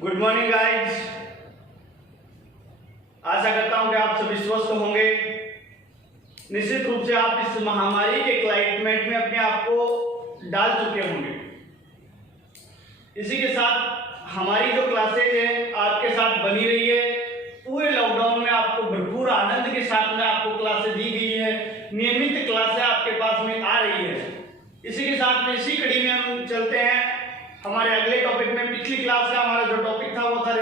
Good morning guys. आशा करता हूं कि आप सभी स्वस्थ होंगे। निश्चित रूप से आप इस महामारी के क्लाइमेट में अपने आप को डाल चुके होंगे। इसी के साथ हमारी जो क्लासेज है आपके साथ बनी रही है। पूरे लॉकडाउन में आपको भरपूर आनंद के साथ में आपको क्लासेज दी गई है। नियमित क्लासें आपके पास में आ रही है। इसी के साथ में इसी कड़ी में हम चलते हैं हमारे अगले टॉपिक में। पिछली क्लास का हमारा जो टॉपिक था वो था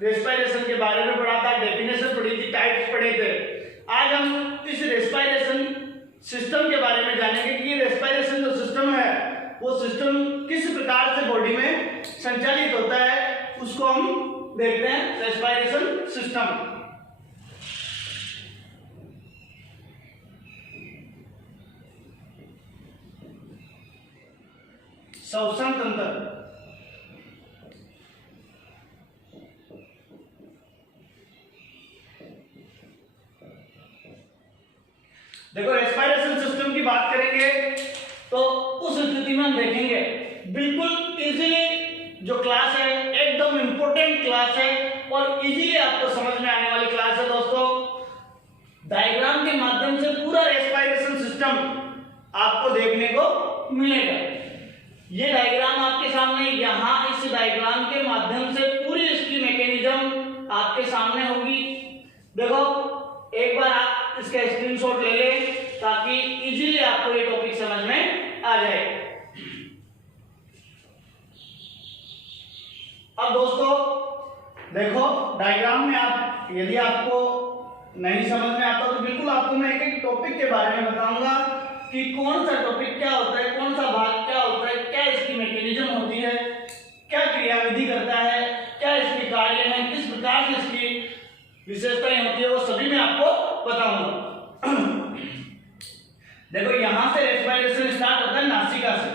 रेस्पिरेशन के बारे में पढ़ा था, डेफिनेशन पढ़ी थी, टाइप्स पढ़े थे। आज हम इस रेस्पिरेशन सिस्टम के बारे में जानेंगे कि ये रेस्पिरेशन जो सिस्टम है वो सिस्टम किस प्रकार से बॉडी में संचालित होता है, उसको हम देखते हैं। रेस्पिरेशन सिस्टम श्वसन तंत्र। देखो, रेस्पिरेशन सिस्टम की बात करेंगे तो उस स्थिति में हम देखेंगे बिल्कुल इजीली जो क्लास है, एकदम इंपॉर्टेंट क्लास है और इजीली आपको समझ में आने वाली क्लास है दोस्तों। डायग्राम के माध्यम से पूरा रेस्पिरेशन सिस्टम आपको देखने को मिलेगा। ये डायग्राम आपके सामने, यहाँ इस डायग्राम के माध्यम से पूरी इसकी मैकेनिज्म आपके सामने होगी। देखो, एक बार आप इसका स्क्रीनशॉट ले लें ताकि इजीली आपको ये टॉपिक समझ में आ जाए। अब दोस्तों देखो, डायग्राम में आप यदि आपको नहीं समझ में आता तो बिल्कुल आपको मैं एक एक टॉपिक के बारे में बताऊंगा कि कौन सा टॉपिक क्या होता है, कौन सा भाग क्या होता है, क्या इसकी मैकेनिज्म होती है, क्या क्रियाविधि करता है, क्या इसके कार्य हैं, किस प्रकार से इसकी विशेषताएं होती है, वो सभी मैं आपको बताऊंगा। देखो, यहां से रेस्पिरेशन स्टार्ट होता है नासिका से।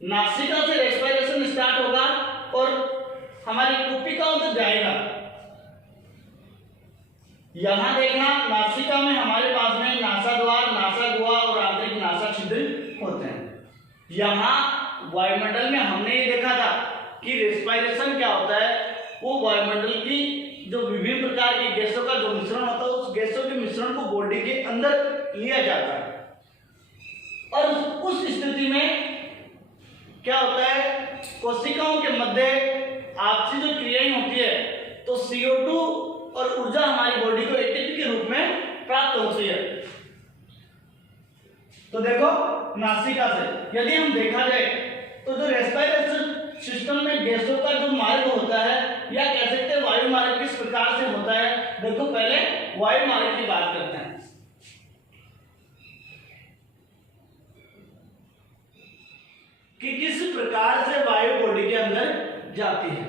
नासिका से रेस्पिरेशन स्टार्ट होगा और हमारी कुपिकाओं तक जाएगा। यहां देखना, नासिका में हमारे पास में नासाद्वार, नासागुहा और आंतरिक नासा छिद्र होते हैं। यहां वायुमंडल में हमने ये देखा था कि रेस्पिरेशन क्या होता है, वो वायुमंडल की जो विभिन्न प्रकार की गैसों का जो मिश्रण होता है, उस गैसों के मिश्रण को बॉडी के अंदर लिया जाता है। और उस स्थिति में क्या होता है, कोशिकाओं के मध्य आपसी जो क्रियाएं होती है तो CO2 और ऊर्जा हमारी बॉडी को एटीपी के रूप में प्राप्त होती है। तो देखो, नासिका से यदि हम देखा जाए तो जो रेस्पिरेशन सिस्टम में गैसों का जो मार्ग होता है, या कह सकते हैं वायु मार्ग किस प्रकार से होता है। देखो, पहले वायु मार्ग की बात करते हैं कि किस प्रकार से वायु बॉडी के अंदर जाती है।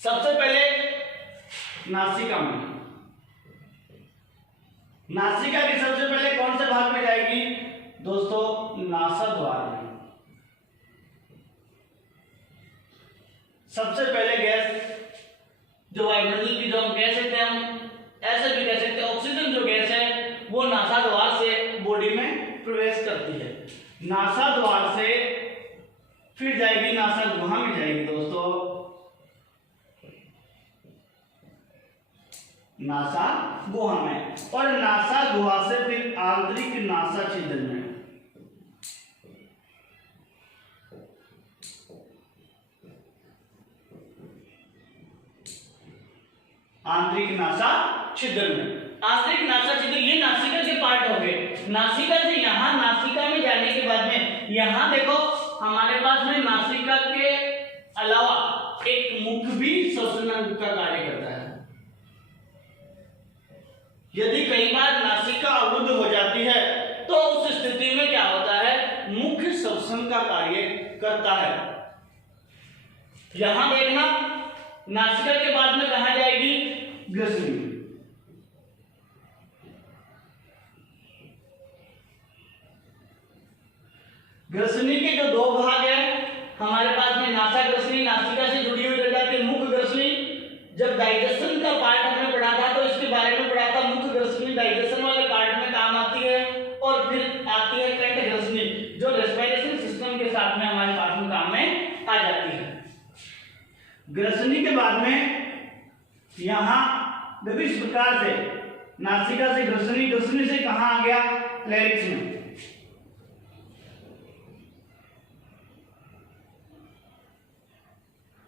सबसे पहले नासिका में, नासिका के सबसे पहले कौन से भाग में जाएगी दोस्तों, नासाद्वार में। सबसे पहले गैस जो वायुमंडल की जो हम कह सकते हैं, हम ऐसे भी कह सकते हैं ऑक्सीजन जो गैस है वो नासाद्वार से बॉडी में प्रवेश करती है। नासाद्वार से फिर जाएगी नासागुहा में जाएगी दोस्तों, नासागुहा में, और नासागुहा से फिर आंतरिक नासा छिद्र में। आंतरिक नासा छिद्र में, आंतरिक नासा छिद्र, ये नासिका के पार्ट हो गए। नासिका से यहाँ नासिका में जाने के बाद में यहाँ देखो हमारे पास में नासिका के अलावा एक मुख भी श्वसन अंग का कार्य करता है। यदि कई बार नासिका अवरुद्ध हो जाती है तो उस स्थिति में क्या होता है, मुख श्वसन का कार्य करता है। यहां देखना, नासिका के बाद में कहा जाएगी ग्रसनी। ग्रसनी के जो दो भाग हैं हमारे पास में, नासा ग्रसनी नासिका से जुड़ी हुई रह जाती है, मुख ग्रसनी जब डाइजेशन का पार्ट हमने पढ़ा था तो इसके बारे में पढ़ा था। मुख ग्रसनी डाइजेशन वाले पार्ट में काम आती है, और फिर आती है कंठ ग्रसनी जो रेस्पिरेशन सिस्टम के साथ में हमारे पास में काम में आ जाती है। ग्रसनी के बाद में यहां देखो इस प्रकार से नासिका से ग्रसनी, ग्रसनी से कहां आ गया, लेरिक्स में।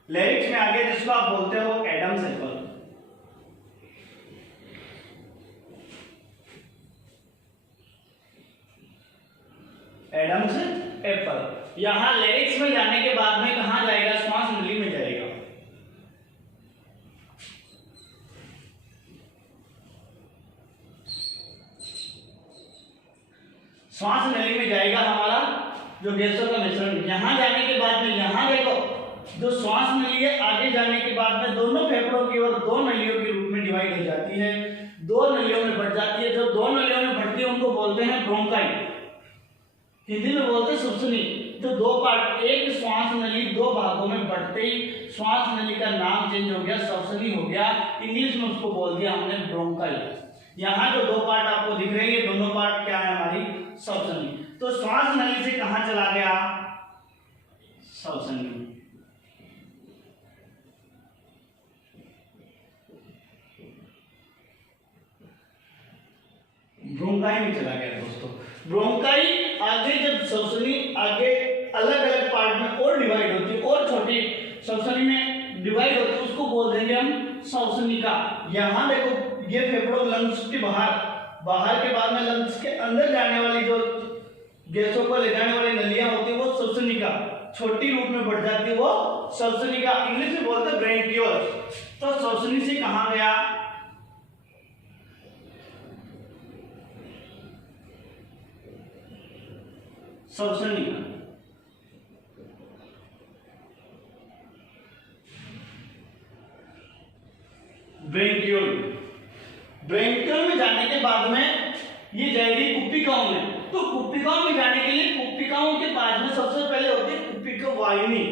लेरिक्स में आ गया, जिसको आप बोलते हो एडम्स एप्पल। एडम्स एप्पल यहां लेरिक्स में जाने के बाद में कहां जाएगा, श्वास नली में जाएगा। श्वास नली में जाएगा हमारा जो गैसों का मिश्रण। यहां जाने के बाद में यहां देखो जो श्वास नली है, आगे जाने के बाद में दोनों फेफड़ों की ओर दो नलियों के रूप में डिवाइड हो जाती है, दो नलियों में बढ़ जाती है। जो दो नलियों में बढ़ती है उनको बोलते हैं ब्रोंकाई, हिंदी में बोलते हैं श्वसनी। तो दो पार्ट, एक श्वास नली दो भागों में बढ़ते ही श्वास नली का नाम चेंज हो गया, श्वसनी हो गया। इंग्लिश में उसको बोल दिया हमने ब्रोंकाई। यहाँ जो दो पार्ट आपको दिख रहे हैं, ये दोनों पार्ट क्या है, हमारी श्वसनी। तो श्वास नली से कहां चला गया, श्वसनी। ब्रोंकाई में चला गया दोस्तों। ब्रोंकाई आगे जब श्वसनी आगे अलग अलग पार्ट में और डिवाइड होती है और छोटी श्वसनी में डिवाइड होती है, उसको बोल देंगे हम श्वसनिका। यहाँ देखो ये फेफड़ों लंग्स के बाहर के बाद में लंग्स के अंदर जाने वाली जो गैसों को ले जाने वाली नलियां होती है वो श्वसनिका, छोटी रूप में बढ़ जाती है वो श्वसनिका। इंग्लिश में बोलते हैं ब्रेंकियोल। तो श्वसनी से कहां गया, श्वसनी। ब्रेंकियोल, ब्रेंकियोल में जाने के बाद में ये जाएगी कुप्पिकाओं में। तो कुप्पिकाओं में जाने के लिए कुप्पिकाओं के पास में सबसे पहले होती है कुप्पिका वाहिनी,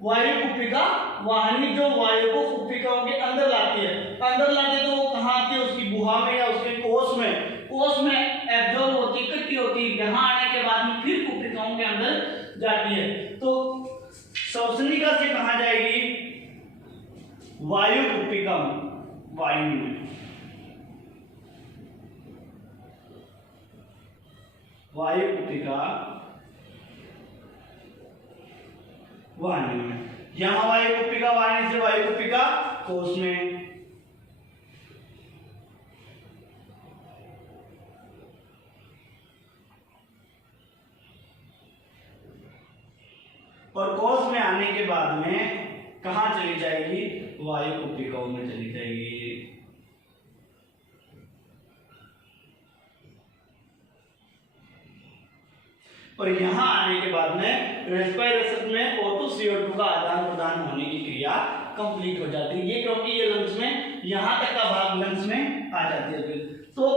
वायु कुप्पिका वाहिनी, जो वायु को कुप्पिकाओं के अंदर लाती है। अंदर लाती है तो वो कहाँ आती है, उसकी गुहा में या उसके कोष में। कोष में एब्जॉर्ब होती, इकट्ठी होती है। यहाँ आने के बाद में फिर कुप्पिकाओं के अंदर जाती है। तो श्वसनिका से कहाँ जाएगी, वायु कुप्पिका में, वायु में, वायु कुप्पिका वाहिनी में। यहां वायु कुप्पिका वाहिनी से वायु कुप्पिका कोष में। और कोष में आने के बाद में कहां चली जाएगी, वायु कुप्पिकाओं में चली जाएगी। और यहां आने के बाद में रेस्पिरेशन में O2 CO2 का आदान प्रदान होने की क्रिया कंप्लीट हो जाती है। ये क्योंकि ये लंग्स में यहां तक का भाग लंग्स में आ जाती है। तो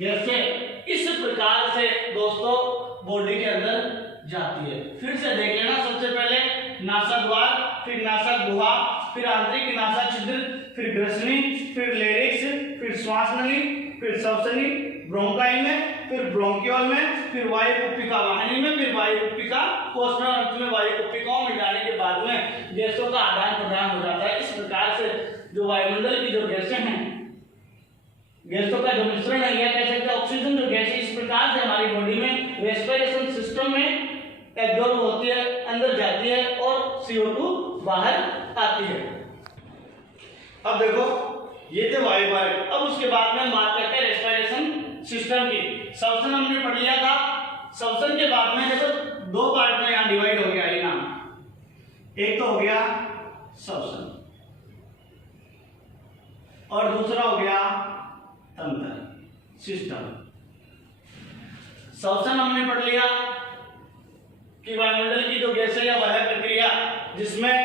जैसे इस प्रकार से दोस्तों बॉडी के अंदर जाती है। फिर से देख लेना, सबसे पहले नासाद्वार, फिर नासा गुहा, फिर आंतरिक नासा छिद्र, फिर ग्रसनी, फिर लेरिक्स, फिर श्वास नली, फिर श्वसनी, ब्रोंकाई में, फिर ब्रोंकियोल में, फिर वायु कुप्पिका वाहिनी में, फिर वायु कुप्पिका कोष में, और अंत में वायु कुप्पिकाओं में जाने के बाद में गैसों का आदान प्रदान हो जाता है। इस प्रकार से जो वायुमंडल की जो गैसें हैं, गैसों का जो मिश्रण है, या कह सकते हैं ऑक्सीजन जो गैस, इस प्रकार से हमारी बॉडी में रेस्पिरेशन सिस्टम में एब्जॉर्ब होती है, अंदर जाती है और CO2 बाहर आती है। अब देखो ये थे वायु मार्ग। अब उसके बाद में बात करते हैं रेस्पिरेशन सिस्टम की। श्वसन हमने पढ़ लिया था। श्वसन के बाद में देखो दो पार्ट में यहाँ डिवाइड हो गया ये नाम। एक तो हो गया श्वसन और दूसरा हो गया तंत्र सिस्टम। श्वसन हमने पढ़ लिया कि वायुमंडल की जो गैसें या वह प्रक्रिया जिसमें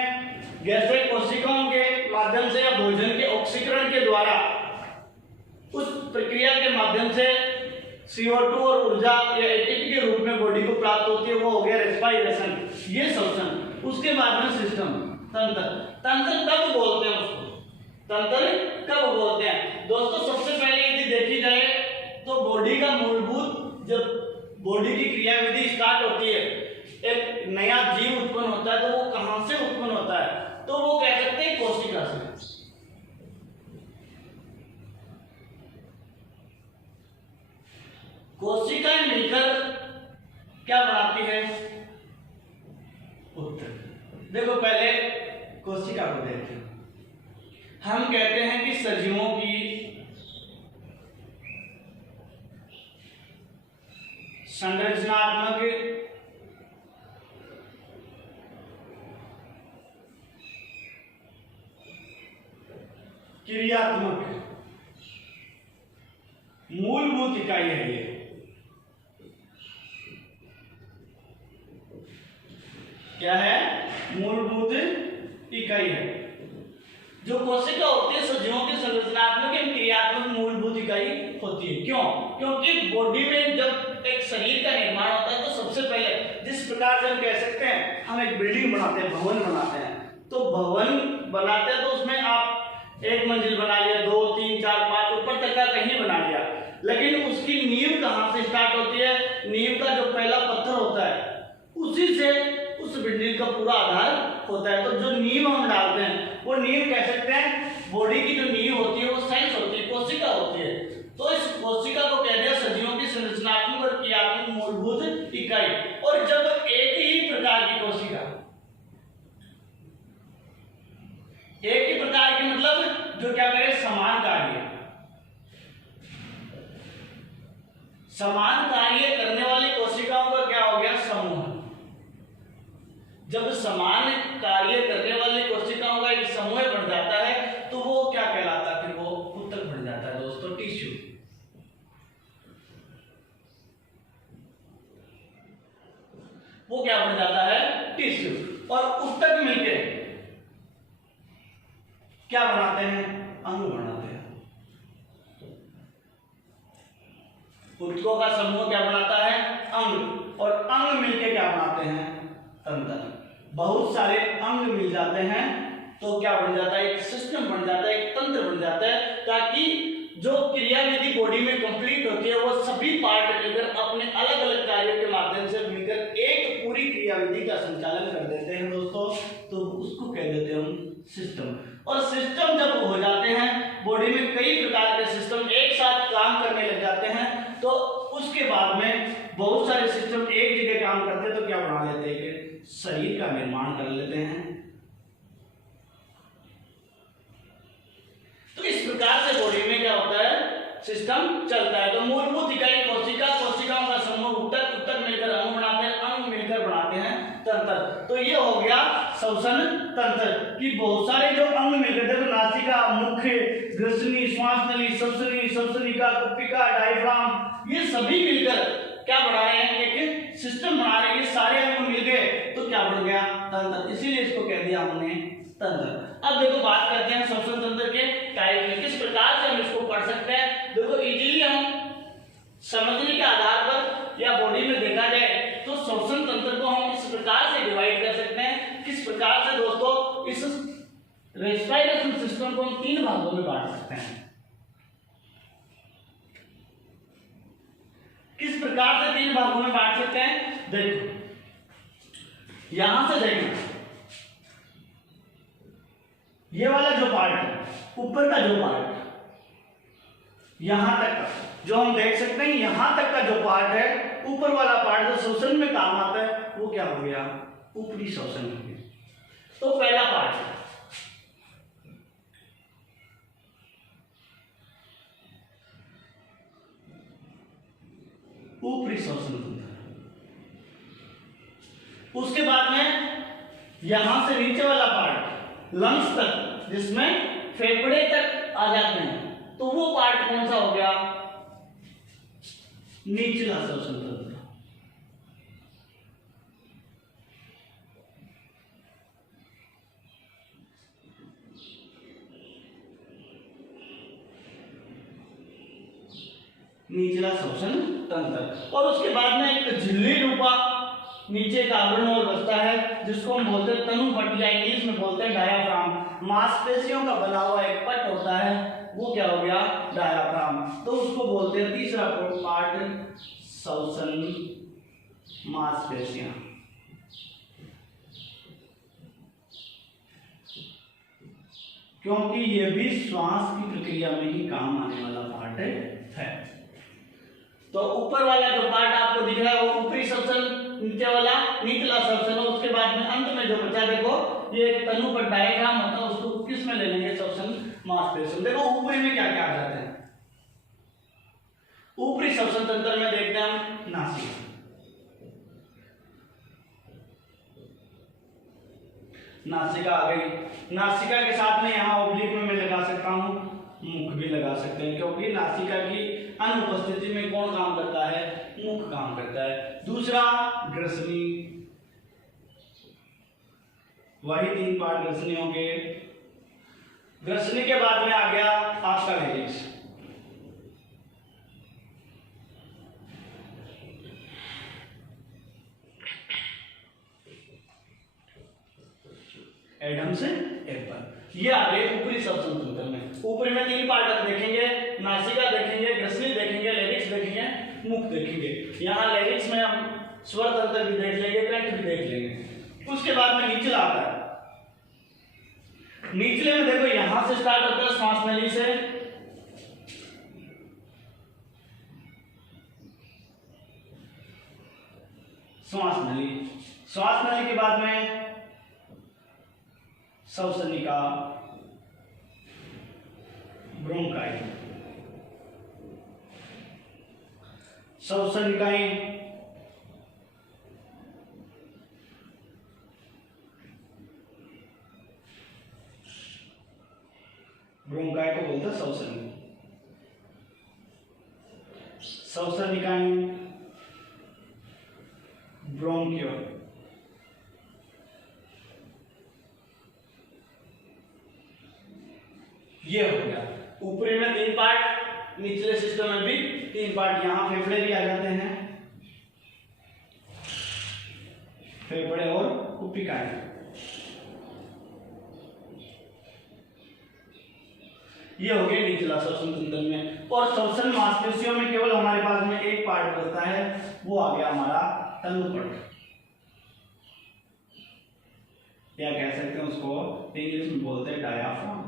गैसें कोशिकाओं के माध्यम से या भोजन के ऑक्सीकरण के द्वारा उस प्रक्रिया के माध्यम से CO2 और ऊर्जा या एटीपी के रूप में बॉडी को प्राप्त होती है, वो हो गया रेस्पिरेशन, ये श्वसन। उसके बाद में सिस्टम तंत्र। तंत्र कब बोलते हैं उसको, तंत्र कब बोलते हैं दोस्तों? सबसे पहले यदि देखी जाए तो बॉडी का मूलभूत, जब बॉडी की क्रियाविधि स्टार्ट होती है, एक नया जीव उत्पन्न होता है, तो वो कहां से उत्पन्न होता है? तो तो वो कह सकते हैं कोशिका से। कोशिकाएं मिलकर क्या बनाती है? उत्तक। देखो पहले कोशिका को देखते हैं। हम कहते हैं कि सजीवों की संरचनात्मक क्रियात्मक मूलभूत इकाई है ये। क्या है? मूलभूत इकाई है। जो कोशिका होती है सजीवों की संरचनात्मक एवं क्रियात्मक मूलभूत इकाई होती है। क्यों? क्योंकि बॉडी में जब एक शरीर का निर्माण होता है तो सबसे पहले जिस प्रकार से हम कह सकते हैं हम एक बिल्डिंग बनाते हैं, भवन बनाते हैं, तो भवन बनाते हैं तो उसमें आप एक मंजिल बना लिया, 2 3 4 5 ऊपर तक का कहीं बना लिया, लेकिन उसकी नींव कहाँ से स्टार्ट होती है? नींव का जो पहला पत्थर होता है उसी से उस बिल्डिंग का पूरा आधार होता है। तो जो नींव हम डालते हैं वो नींव कह सकते हैं, बॉडी की जो नींव होती है वो सेल्स होती है, कोशिका होती है। तो इस कोशिका को कहते हैं सजीवों की संरचनात्मक और क्रियात्मक मूलभूत इकाई। और जब एक ही प्रकार की कोशिका, एक ही प्रकार की मतलब जो क्या करे समान कार्य, समान कार्य करने वाली कोशिकाओं का क्या हो गया? समूह। जब समान कार्य करने वाली कोशिकाओं का एक समूह बन जाता है तो वो क्या कहलाता है? फिर वो उत्तक बन जाता है दोस्तों, टिश्यू। वो क्या बन जाता है? टिश्यू। और उत्तक मिलके क्या बनाते हैं? अंग बनाते हैं। उत्तकों का समूह क्या बनाता है? अंग। और अंग मिलके क्या बनाते हैं? तंत्र। बहुत सारे अंग मिल जाते हैं तो क्या बन जाता है? एक सिस्टम बन जाता है, एक तंत्र बन जाता है, ताकि जो क्रियाविधि बॉडी में कंप्लीट होती है वो सभी पार्ट मिलकर अपने अलग अलग कार्यों के माध्यम से मिलकर एक पूरी क्रियाविधि का संचालन कर देते हैं दोस्तों। तो उसको कह देते हैं हम सिस्टम। और सिस्टम जब हो जाते हैं, बॉडी में कई प्रकार के सिस्टम एक साथ काम करने लग जाते हैं, तो उसके बाद में बहुत सारे सिस्टम एक जगह काम करते हैं तो क्या बना लेते हैं? शरीर का निर्माण कर लेते हैं। तो इस प्रकार से बॉडी में क्या होता है? सिस्टम चलता है। तो मूलभूत इकाई कोशिका, कोशिकाओं का समूह उत्तक, उत्तक मिलकर अंग बनाते हैं, अंग मिलकर बनाते हैं तंत्र। तो ये हो गया श्वसन तंत्र कि बहुत सारे जो अंग मिलकर, देखो नासिका, मुख, ग्रसनी, श्वास नली, श्वसनी, श्वसनिका, कुप्पिका, डायफ्राम, ये सभी मिलकर क्या बना रहे हैं? एक सिस्टम बना रहे हैं। ये सारे अंग मिल गए तो क्या बन गया? तंत्र। इसीलिए इसको कह दिया हमने तंत्र। अब देखो बात करते हैं श्वसन तंत्र के टाइप में, किस प्रकार से हम इसको पढ़ सकते हैं। देखो इजीली हम समझने के आधार पर या बॉडी में देखा जाए तो श्वसन तंत्र को हम इस प्रकार से डिवाइड कर सकते हैं। किस प्रकार से दोस्तों? इस रेस्पिरेशन सिस्टम को हम 3 भागों में बांट सकते हैं। किस प्रकार से 3 भागों में बांट सकते हैं? देखो यहां से देखना, ये वाला जो पार्ट है, ऊपर का जो पार्ट, यहां तक का जो हम देख सकते हैं, यहां तक का जो पार्ट है, ऊपर वाला पार्ट जो श्वसन में काम आता है वो क्या हो गया? ऊपरी श्वसन हो गया। तो पहला पार्ट ऊपरी श्वसन तंत्र। उसके बाद में यहां से नीचे वाला पार्ट लंग्स तक, जिसमें फेफड़े तक आ जाते हैं, तो वो पार्ट कौन सा हो गया? निचला श्वसन तंत्र। निचला श्वसन तंत्र। और उसके बाद में एक झिल्ली रूपा नीचे का आवरण और बचता है जिसको हम बोलते हैं तनु पट्टी, इंग्लिश में बोलते हैं डायाफ्राम। मांसपेशियों का बना हुआ एक पट होता है, वो क्या हो गया? डायाफ्राम। तो उसको बोलते हैं तीसरा पार्ट श्वसन मांसपेशियां। क्योंकि ये भी श्वास की प्रक्रिया में ही काम आने वाला पार्ट है। तो ऊपर वाला जो पार्ट आपको दिख रहा है वो ऊपरी श्वसन, नीचे वाला निचला श्वसन। और उसके बाद में अंत में जो बचा, देखो ये एक तनु पर डायग्राम होता है, उसको किस में ले लेंगे, श्वसन मांसपेशियों। देखो ऊपरी में क्या क्या आ जाते हैं। ऊपरी श्वसन तंत्र में देखते हैं हम नासिका, नासिका आ गई। नासिका के साथ में यहाँ ऑब्लिक में मैं लगा सकता हूँ, मुख भी लगा सकते हैं, क्योंकि नासिका की अनुपस्थिति में कौन काम करता है, मुख काम करता है। दूसरा ग्रसनी, वही 3 पार्ट ग्रसनी होंगे। ग्रसनी के बाद में आ गया आपका लेरिक्स। एडम से एप्पल, ये आ गए ऊपरी श्वसन तंत्र में। ऊपरी में 3 पार्ट देखेंगे, नासिका देखेंगे, ग्रसनी देखेंगे, लेरिक्स देखेंगे, मुख देखेंगे। यहाँ लेरिक्स में हम स्वर तंत्र भी देख लेंगे, कंठ भी देख लेंगे। उसके बाद में निचला आता है। निचले में देखो यहां से स्टार्ट होता है श्वास नली से, श्वास नली, श्वास नली के बाद में श्वसनिका, ब्रोंकाई, श्वसनिकाएं, ब्रोंकाई को बोलते हैं श्वसनिका, श्वसनिकाएं, ब्रोंकियोल। ये हो गया ऊपरी में 3 पार्ट, निचले सिस्टम में भी 3 पार्ट। यहां फेफड़े भी आ जाते हैं, फेफड़े और कुपिकाएं। ये हो गया निचला श्वसन तंत्र में। और श्वसन मांसपेशियों में केवल हमारे पास में एक पार्ट बचता है, वो आ गया हमारा तनुपट, या कह सकते हैं उसको इंग्लिश में बोलते हैं डायाफ्राम।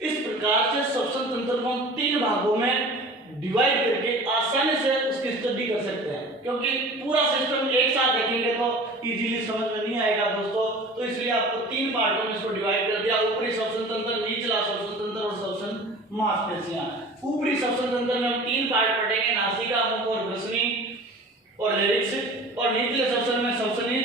इस प्रकार से श्वसन तंत्र को हम 3 भागों में डिवाइड करके आसानी से उसकी स्टडी कर सकते हैं, क्योंकि पूरा सिस्टम एक साथ देखेंगे तो इजीली समझ में नहीं आएगा दोस्तों। तो इसलिए आपको 3 पार्टों में इसको डिवाइड कर दिया, ऊपरी श्वसन तंत्र, निचला श्वसन तंत्र और श्वसन मांसपेशियां। ऊपरी श्वसन तंत्र में हम 3 पार्ट पढ़ेंगे, नासिका, मुख और ग्रसनी और लेरिक्स। और निचले श्वसन में श्वसनी,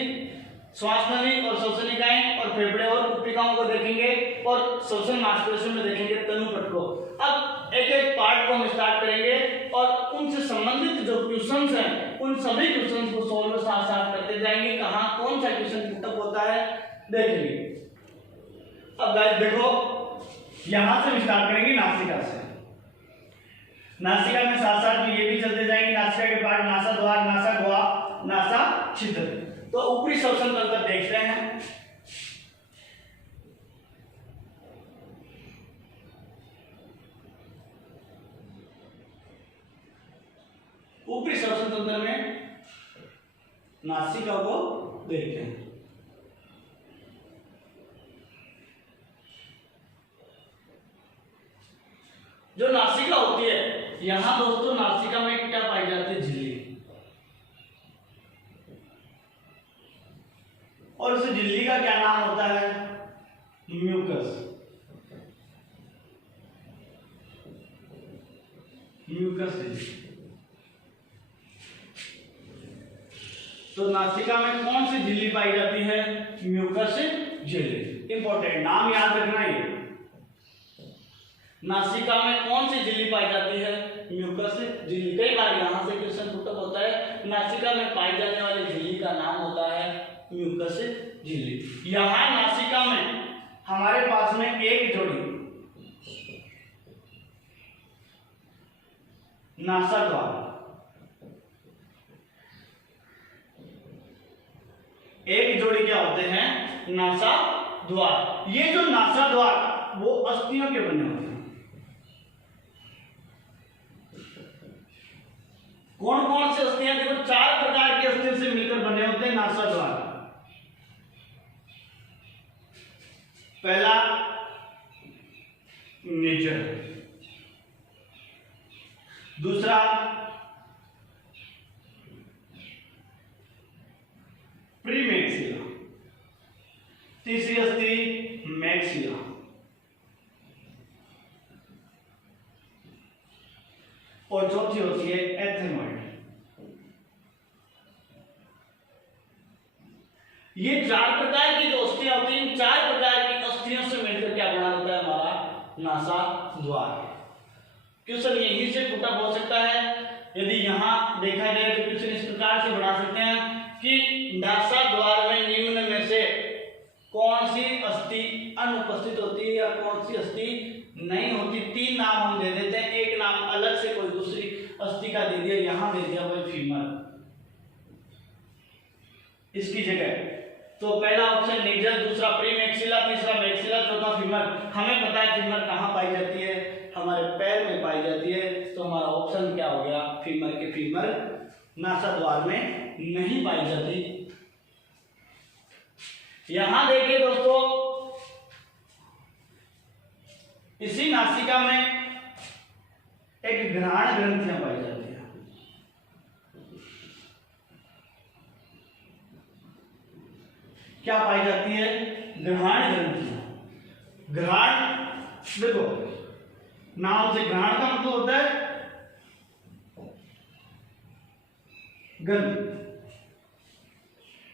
श्वास नली और श्वसनिकाएं और फेफड़े और कुपिकाओं को देखेंगे, और श्वसन मांसपेशियों में देखेंगे तनुपट को। अब एक एक पार्ट को हम स्टार्ट करेंगे और उनसे संबंधित जो क्वेश्चंस हैं उन सभी क्वेश्चंस को सॉल्व साथ साथ करते जाएंगे, कहां कौन सा क्वेश्चन पुटअप होता है देखेंगे। अब गाइस देखो, यहां से हम स्टार्ट करेंगे नासिका से। नासिका में साथ साथ में ये भी चलते जाएंगे, नासिका के पार्ट नासा द्वार, नासा गुहा, नासा छिद्र। तो ऊपरी श्वसन तंत्र देखते हैं। ऊपरी श्वसन तंत्र में नासिका को देखते हैं। जो नासिका होती है, यहां दोस्तों नासिका में क्या पाई जाती है, झिल्ली। और उस झिल्ली का क्या नाम होता है, म्यूकस। म्यूकस झिल्ली। तो नासिका में कौन सी झिल्ली पाई जाती है, म्यूकस झिल्ली। इंपॉर्टेंट नाम याद रखना ये, नासिका में कौन सी झिल्ली पाई जाती है, म्यूकस झिल्ली। कई बार यहां से क्वेश्चन पुटअप होता है, नासिका में पाई जाने वाली झिल्ली का नाम होता है म्यूकस झिल्ली। यहां नासिका में हमारे पास में एक जोड़ी नासा द्वार, एक जोड़ी क्या होते हैं, नासा द्वार। ये जो नासा द्वार वो अस्थियों के बने होते हैं। कौन कौन से अस्थियां, देखो 4 प्रकार की अस्थियों से मिलकर बने होते हैं नासा द्वार। पहला नेजल, दूसरा प्रीमैक्सिला, तीसरी अस्थि मैक्सिला, और चौथी होती है एथेमॉइड। ये चार प्रकार की जो अस्थियां होती हैं, इन चार प्रकार की अस्थियों से मिलकर क्या बना होता है हमारा नासा द्वार। क्वेश्चन यहीं से पुटअप हो सकता है। यदि यहाँ देखा जाए तो क्वेश्चन इस प्रकार से बना सकते हैं कि नासा द्वार में निम्न में से कौन सी अस्थि अनुपस्थित होती है या कौन सी अस्थि नहीं होती। तीन नाम हम दे देते हैं, एक नाम अलग से कोई दूसरी अस्थि का दे दिया, यहां दे दिया कोई फीमर इसकी जगह। तो पहला ऑप्शन नेजल, दूसरा प्रीमैक्सिला, तीसरा मैक्सिला, चौथा फीमर। हमें पता है फीमर कहाँ पाई जाती है, हमारे पैर में पाई जाती है, तो हमारा ऑप्शन क्या हो गया फीमर के फीमर नासा द्वार में नहीं पाई जाती। यहां देखिए दोस्तों, इसी नासिका में एक घ्राण ग्रंथियां पाई जाती है। क्या पाई जाती है? घ्राण ग्रंथियां। घ्राण देखो नाम से घ्राण का मतलब होता है गंध।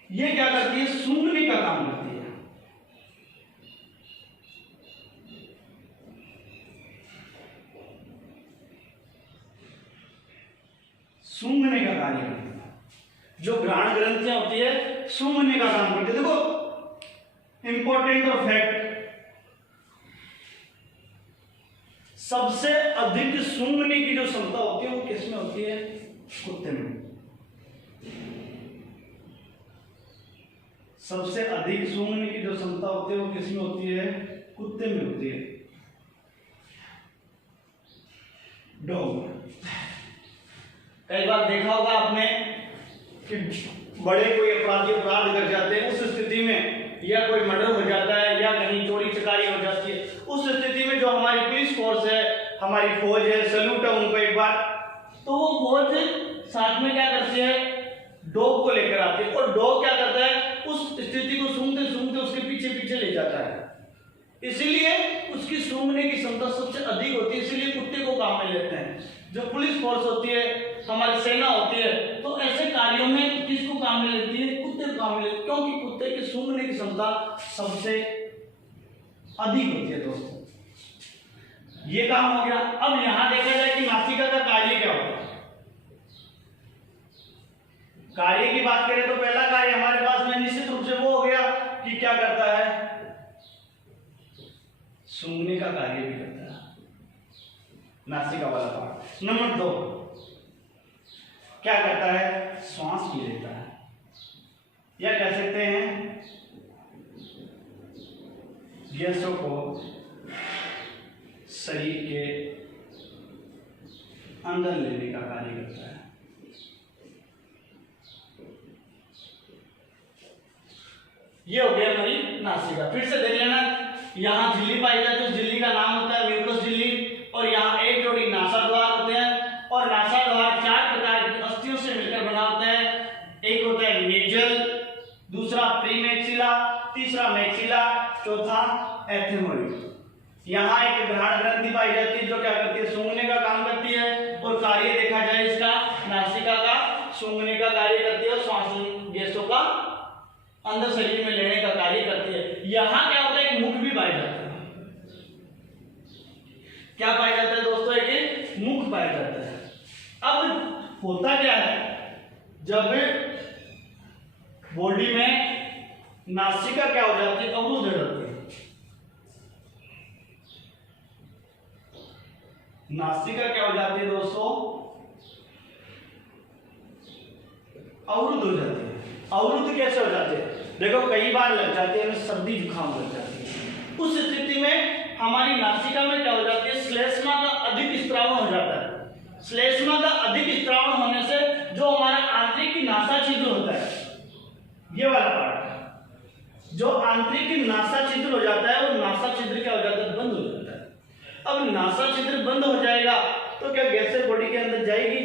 ये क्या करती है? सूंघने का काम करती है। सूंघने का कार्य करती है। जो घ्राण ग्रंथियां होती है सूंघने का काम करती है। देखो इंपॉर्टेंट और फैक्ट, सबसे अधिक सूंघने की जो क्षमता होती है वो किसमें होती है? कुत्ते में। सबसे अधिक सूंघने की जो क्षमता होती है वो किसमें होती है? कुत्ते में होती है। डॉग। कई बार देखा होगा आपने कि बड़े कोई अपराधी अपराध कर जाते हैं, उस स्थिति में या कोई मर्डर हो जाता है या कहीं चोरी चकारी हो जाती है, उस स्थिति में जो हमारी पुलिस फोर्स है, हमारी फौज है, सैल्यूट है उनको एक बार, तो वो फौज साथ में क्या करती है? डॉग को लेकर आती है। और डॉग क्या करता है? उस स्थिति को सूंघते सूंघते उसके पीछे पीछे ले जाता है। इसीलिए उसकी सूंघने की क्षमता सबसे अधिक होती है, इसीलिए कुत्ते को काम में लेते हैं। जो पुलिस फोर्स होती है, हमारी सेना होती है, तो ऐसे कार्यों में किसको काम में लेती है? कुत्ते को काम में लेती है, क्योंकि कुत्ते की सूंघने की क्षमता सबसे अधिक होती है दोस्तों। ये काम हो गया। अब यहां देखा जाए कि नासिका का कार्य क्या होता है। कार्य की बात करें तो पहला कार्य हमारे पास में निश्चित रूप से वो हो गया कि क्या करता है? सूंघने का कार्य भी करता है, नासिका वाला पार्ट। नंबर 2 क्या करता है? श्वास भी लेता है, या कह सकते हैं गैसों को शरीर के अंदर लेने का कार्य करता है। ये हो गया हमारी नासिका। फिर से देख लेना, यहाँ झिल्ली पाई जाती है, झिल्ली का नाम होता है म्यूकस झिल्ली, और यहाँ एक जोड़ी नासा द्वार होते हैं। और नासा द्वार 4 प्रकार की अस्थियों से मिलकर बना होता है। एक होता है नेजल, दूसरा प्रीमैक्सिला, तीसरा मैक्सिला, चौथा एथेमॉइड। यहाँ एक घ्राण ग्रंथि पाई जाती है जो क्या करती है? सूंघने का काम करती है। और कार्य देखा जाए इसका, नासिका का सूंघने का कार्य करती है और श्वास गैसों का अंदर शरीर में लेने का कार्य करती है। यहाँ क्या होता है? एक मुख भी पाया जाता है। क्या पाया जाता है दोस्तों? एक मुख पाया जाता है। अब होता क्या है, जब बॉडी में नासिका क्या हो जाती है? अवरुद्ध हो जाती है। नासिका क्या हो जाती है दोस्तों? अवरुद्ध हो जाती है। अवरुद्ध कैसे हो जाते हैं? देखो कई बार लग जाती है, हमें सर्दी जुकाम लग जाती है। उस स्थिति में हमारी नासिका में क्या हो जाती है? श्लेष्मा का अधिक स्त्रावन हो जाता है। श्लेष्मा का अधिक स्त्रावन होने से जो हमारा आंतरिक नासा छिद्र होता है, ये वाला पार्ट, जो आंतरिक नासा छिद्र हो जाता है वो नासा छिद्र क्या हो जाता है, बंद हो जाता है। अब नासा छिद्र बंद हो जाएगा तो क्या गैसें बॉडी के अंदर जाएगी,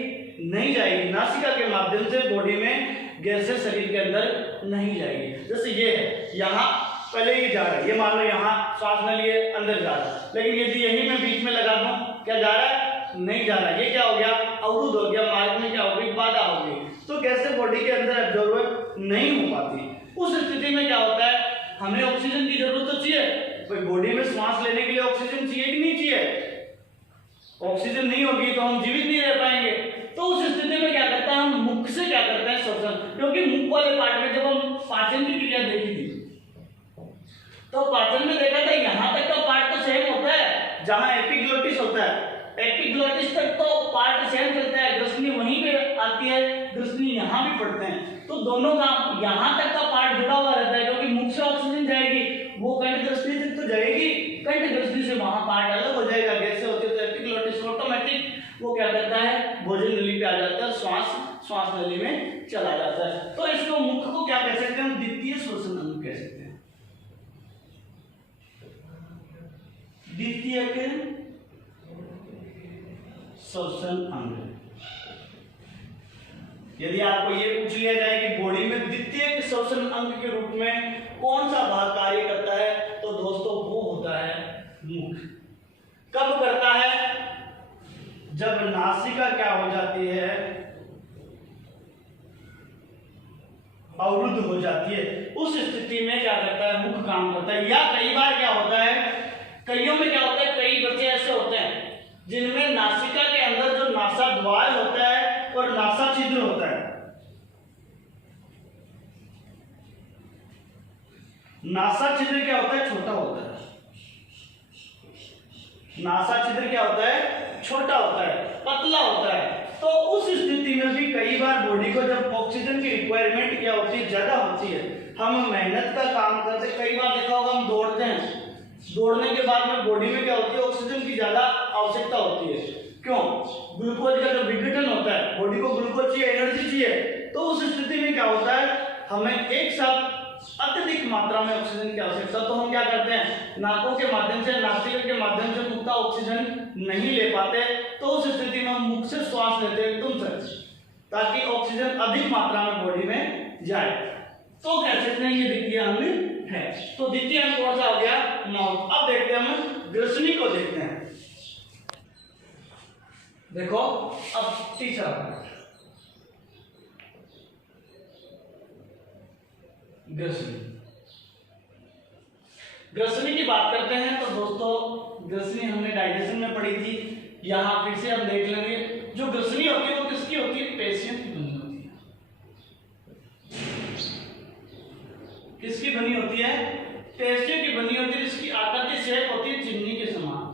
नहीं जाएगी। नासिका के माध्यम से बॉडी में गैसें शरीर के अंदर नहीं जाएगी। जैसे ये है, यहाँ पहले ये जा रहा है, ये मान लो यहाँ श्वास नली है, अंदर जा रहा है, लेकिन यदि यही मैं बीच में लगा दूं, क्या जा रहा है, नहीं जा रहा। ये क्या हो गया, अवरुद्ध हो गया, मार्ग में क्या हो गई, बाधा हो गई, तो गैसें बॉडी के अंदर एब्जॉर्ब नहीं हो पाती। उस स्थिति में क्या होता है, हमें ऑक्सीजन की जरूरत तो चाहिए, भाई बॉडी में सांस लेने के लिए ऑक्सीजन चाहिए कि नहीं चाहिए। ऑक्सीजन नहीं होगी तो हम जीवित नहीं रह पाएंगे। तो उस स्थिति में क्या करता है, हम मुख से क्या करते हैं, श्वसन। क्योंकि मुख वाले पार्ट में जब हम पाचन की क्रिया देखी थी तो पाचन में देखा था यहाँ तक का पार्ट तो सेम होता है, जहाँ एपिग्लोटिस होता है, एपिग्लोटिस तक तो पार्ट सेम चलता है, ग्रसनी वहीं पे आती है, ग्रसनी यहाँ भी पड़ते हैं, तो दोनों का यहाँ तक का पार्ट जुड़ा हुआ रहता है। क्योंकि मुख से ऑक्सीजन जाएगी, वो कंठ ग्रसनी तक तो जाएगी, कंठ ग्रसनी से वहां पार्ट अलग हो जाएगा, गैसें होती है, तो एपिग्लोटिस ऑटोमेटिक वो क्या करता है, भोजन नली पे आ जाता है, श्वास नली में चला जाता है। तो इसको मुख को क्या कह सकते हैं, हम द्वितीय श्वसन अंग कह सकते हैं। द्वितीय के श्वसन अंग। यदि आपको ये पूछ लिया जाए कि बॉडी में द्वितीय श्वसन अंग के रूप में कौन सा भाग कार्य करता है, तो दोस्तों वो होता है मुख। कब करता है, जब नासिका क्या हो जाती है, अवरुद्ध हो जाती है, उस स्थिति में क्या करता है, मुख काम करता है। या कई बार क्या होता है, कईयों में क्या होता है, कई बच्चे ऐसे होते हैं जिनमें नासिका के अंदर जो नासा द्वार होता है और नासा छिद्र होता है, नासा छिद्र क्या होता है, छोटा होता है। नासा छिद्र क्या होता है, छोटा होता है, पतला होता है। तो उस स्थिति में भी कई बार बॉडी को जब ऑक्सीजन की रिक्वायरमेंट क्या होती है, ज्यादा होती है, हम मेहनत का काम करते, कई बार देखा होगा हम दौड़ते हैं, दौड़ने के बाद में बॉडी में क्या होती है, ऑक्सीजन की ज्यादा आवश्यकता होती है। क्यों, ग्लूकोज का जो विघटन होता है, बॉडी को ग्लूकोज चाहिए, एनर्जी चाहिए, तो उस स्थिति में क्या होता है, हमें एक साथ अत्यधिक मात्रा में ऑक्सीजन की आवश्यकता, तो हम क्या करते हैं, नाकों के माध्यम से, नासिका के माध्यम से पूरा ऑक्सीजन नहीं ले पाते, तो उस स्थिति में हम मुख से श्वास लेते हैं एकदम से, ताकि ऑक्सीजन अधिक मात्रा में बॉडी में जाए। तो कह सकते हैं ये द्वितीय अंग है। तो द्वितीय अंग कौन सा हो गया, माउथ। अब देखते हैं हम ग्रसनी को देखते हैं। देखो अब तीसरा ग्रसनी। ग्रसनी की बात करते हैं तो दोस्तों ग्रसनी हमने डाइजेशन में पढ़ी थी, यहां फिर से हम देख लेंगे। जो ग्रसनी होती है वो किसकी होती है, पेशियों की बनी होती है। किसकी बनी होती है, पेशियों की बनी होती है। इसकी आकृति शेप होती है चिमनी के समान।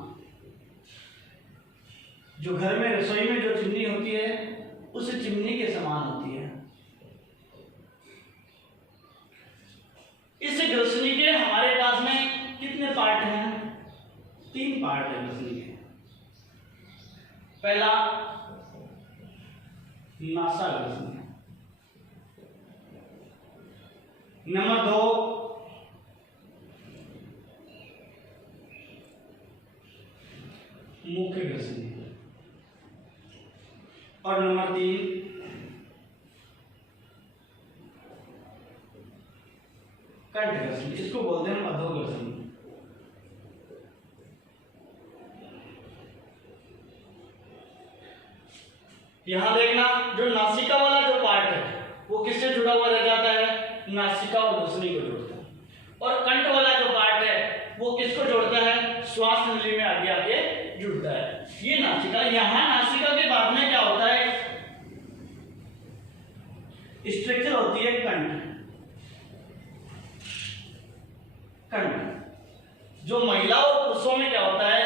जो घर में रसोई में जो चिमनी होती है उस चिमनी के समान होती है। इस ग्रसनी के हमारे पास में कितने पार्ट हैं, 3 पार्ट है ग्रसनी के। पहला नासा ग्रसनी, नंबर 2 मुख्य ग्रसनी, और नंबर 3 कंठ ग्रसनी। इसको बोलते हैं अधोग्रसनी। यहां देखना, जो नासिका वाला जो पार्ट है वो किससे जुड़ा हुआ रह जाता है, नासिका और ग्रसनी को जोड़ता है। और कंठ वाला जो पार्ट है वो किसको जोड़ता है, श्वास नली में आगे आगे जुड़ता है। ये नासिका। यहां नासिका के बाद में क्या होता है, स्ट्रक्चर होती है कंठ। कंठ जो महिला और पुरुषों में क्या होता है,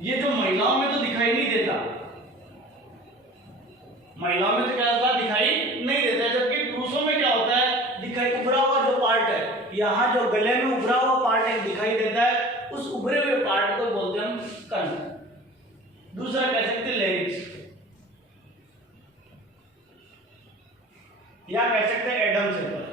ये जो महिलाओं में तो दिखाई नहीं देता, महिलाओं में तो क्या होता है, दिखाई नहीं देता, जबकि पुरुषों में क्या होता है, दिखाई उभरा हुआ जो पार्ट है, यहाँ जो गले में उभरा हुआ पार्ट है दिखाई देता है, उस उभरे हुए पार्ट को बोलते हैं हम कंठ। दूसरा कह सकते हैं लेरिक्स। या कह सकते हैं एडम सेपल।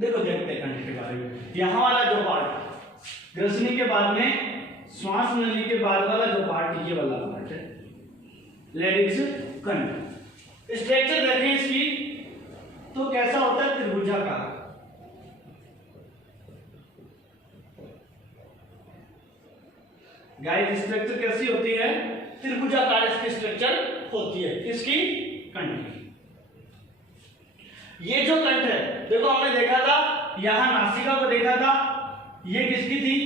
देखो देखते हैं कंठ के बारे में। यहाँ वाला जो पार्ट ग्रसनी के बाद में श्वास नली के बाद वाला जो पार्ट, ये वाला पार्ट है लेरिक्स कंठ। स्ट्रक्चर देखें इसकी तो कैसा होता है, त्रिभुजाकार। गाइस स्ट्रक्चर कैसी होती है, त्रिभुजाकार इसकी स्ट्रक्चर होती है। किसकी, कंठ की। ये जो कंठ है, देखो हमने देखा था यहां नासिका को देखा था, ये किसकी थी,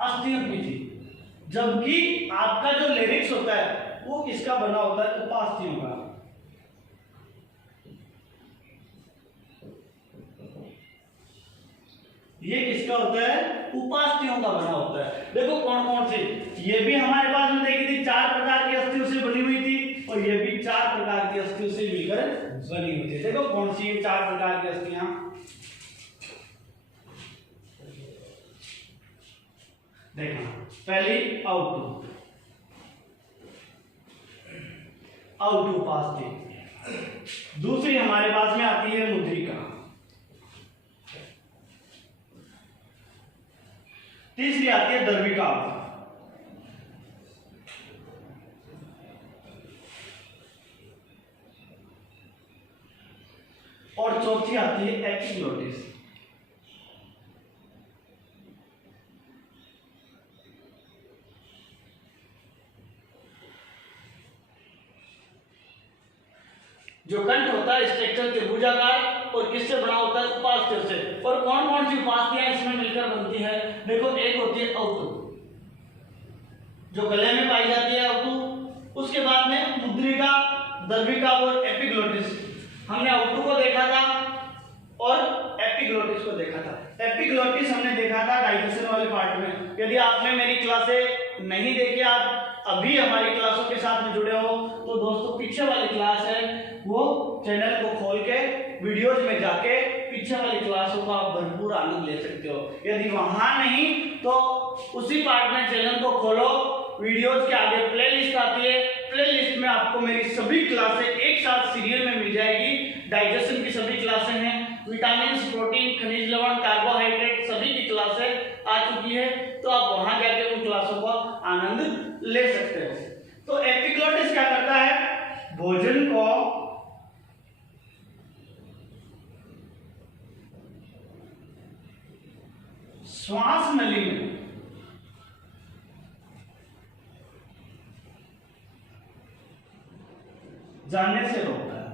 अस्थियों की थी। जबकि आपका जो लेरिक्स होता है वो किसका बना होता है, उपास्थियों का। ये किसका होता है, उपास्थियों का बना होता है। देखो कौन कौन से, ये भी हमारे पास में देखी थी 4 प्रकार की अस्थियों से बनी हुई थी, और ये भी 4 प्रकार की अस्थियों से मिलकर बनी हुई थी। देखो कौन सी 4 प्रकार की अस्थियां, देखना पहली आउटुपास्थि, दूसरी हमारे पास में आती है मुद्रिका, तीसरी आती है दर्विका, और चौथी आती है एपिग्लोटिस। जो कंठ होता है स्ट्रक्चर त्रिभुजाकार, और किससे बना होता है, उपास्थ्यों से। और कौन कौन सी उपास्थियां इसमें मिलकर बनती है, देखो एक होती है औतु, जो गले में पाई जाती है औतु। उसके बाद में मुद्रिका, दर्विका और एपिग्लोटिस। हमने औतु को देखा था और एपिग्लोटिस को देखा था। एपिग्लोटिस हमने देखा था डाइजेशन वाले पार्ट में। यदि आपने मेरी क्लासें नहीं देखी, आप अभी हमारी क्लासों के साथ में जुड़े हो, तो दोस्तों पीछे वाली क्लास है, वो चैनल को खोल के वीडियोज में जाके पीछे वाली क्लासों का आप भरपूर आनंद ले सकते हो। यदि वहां नहीं तो उसी पार्ट में चैनल को खोलो, वीडियोज के आगे प्लेलिस्ट आती है, प्लेलिस्ट में आपको मेरी सभी क्लासें एक साथ सीरियल में मिल जाएगी। डाइजेशन की सभी क्लासें हैं, विटामिन, प्रोटीन, खनिज लवण, कार्बोहाइड्रेट सभी की क्लासें आ चुकी है, तो आप वहां जाके उन क्लासों का आनंद ले सकते हो। तो एपिग्लोटिस क्या करता है, भोजन को श्वास नली में जाने से रोकता है।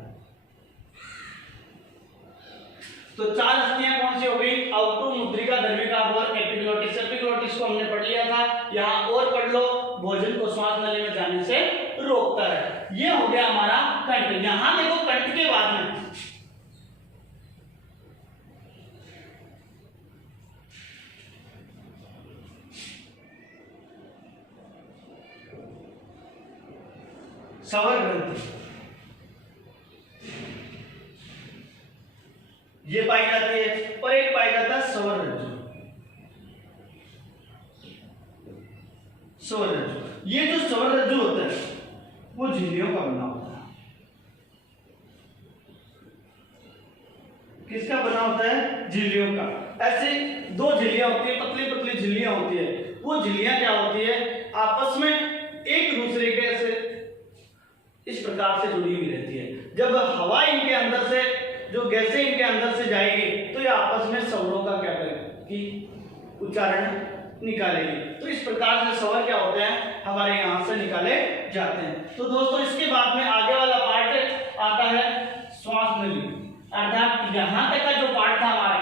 तो 4 अस्थियां कौन सी हो गई, आउटो, मुद्रिका, दर्विका और एपिग्लोटिस। एपिग्लोटिस को हमने पढ़ लिया था, यहां और पढ़ लो, भोजन को श्वास नली में जाने से रोकता है। ये हो गया हमारा कंठ। यहां देखो कंठ के बाद में स्वर ग्रंथि, ये पाई जाती है, और एक पाई जाता है स्वर रज्जु। स्वर रज्जु, ये जो स्वर रज्जु होता है वो झिल्लियों का बना होता है। किसका बना होता है, झिल्लियों का। ऐसे 2 झिल्लियां होती है, पतली पतली झिल्लियां होती है। वो झिल्लियां क्या होती है, आपस में एक दूसरे के से इस प्रकार से जुड़ी हुई रहती है। जब हवा इनके अंदर से, जो गैसें इनके अंदर से जाएगी, तो ये आपस में स्वरों का क्या करेगी, उच्चारण निकालेगी। तो इस प्रकार से स्वर क्या होते हैं, हमारे यहां से निकाले जाते हैं। तो दोस्तों इसके बाद में आगे वाला पार्ट आता है श्वास नली, अर्थात यहां तक का जो पार्ट था हमारा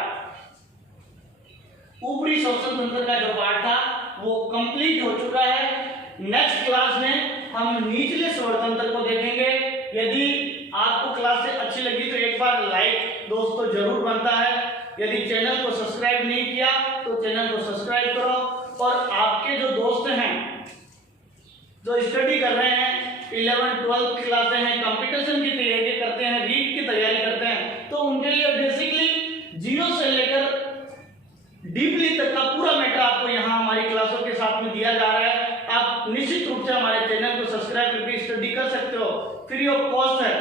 ऊपरी श्वसन तंत्र का जो पार्ट था वो कंप्लीट हो चुका है। नेक्स्ट क्लास में हम निचले स्वर तंत्र को देखेंगे। यदि आपको क्लासें अच्छी लगी तो एक बार लाइक दोस्तों जरूर बनता है। यदि चैनल को सब्सक्राइब नहीं किया तो चैनल को सब्सक्राइब करो, और आपके जो दोस्त हैं जो स्टडी कर रहे हैं, 11, 12 क्लासें हैं, कंपटीशन की तैयारी करते हैं, रीट की तैयारी करते हैं, तो उनके लिए बेसिकली 0 से लेकर डीपली तक का पूरा मैटर आपको यहाँ हमारी क्लासों के साथ में दिया जा रहा है। आप निश्चित रूप से हमारे चैनल को सब्सक्राइब करके स्टडी कर सकते हो, फ्री ऑफ कॉस्ट है।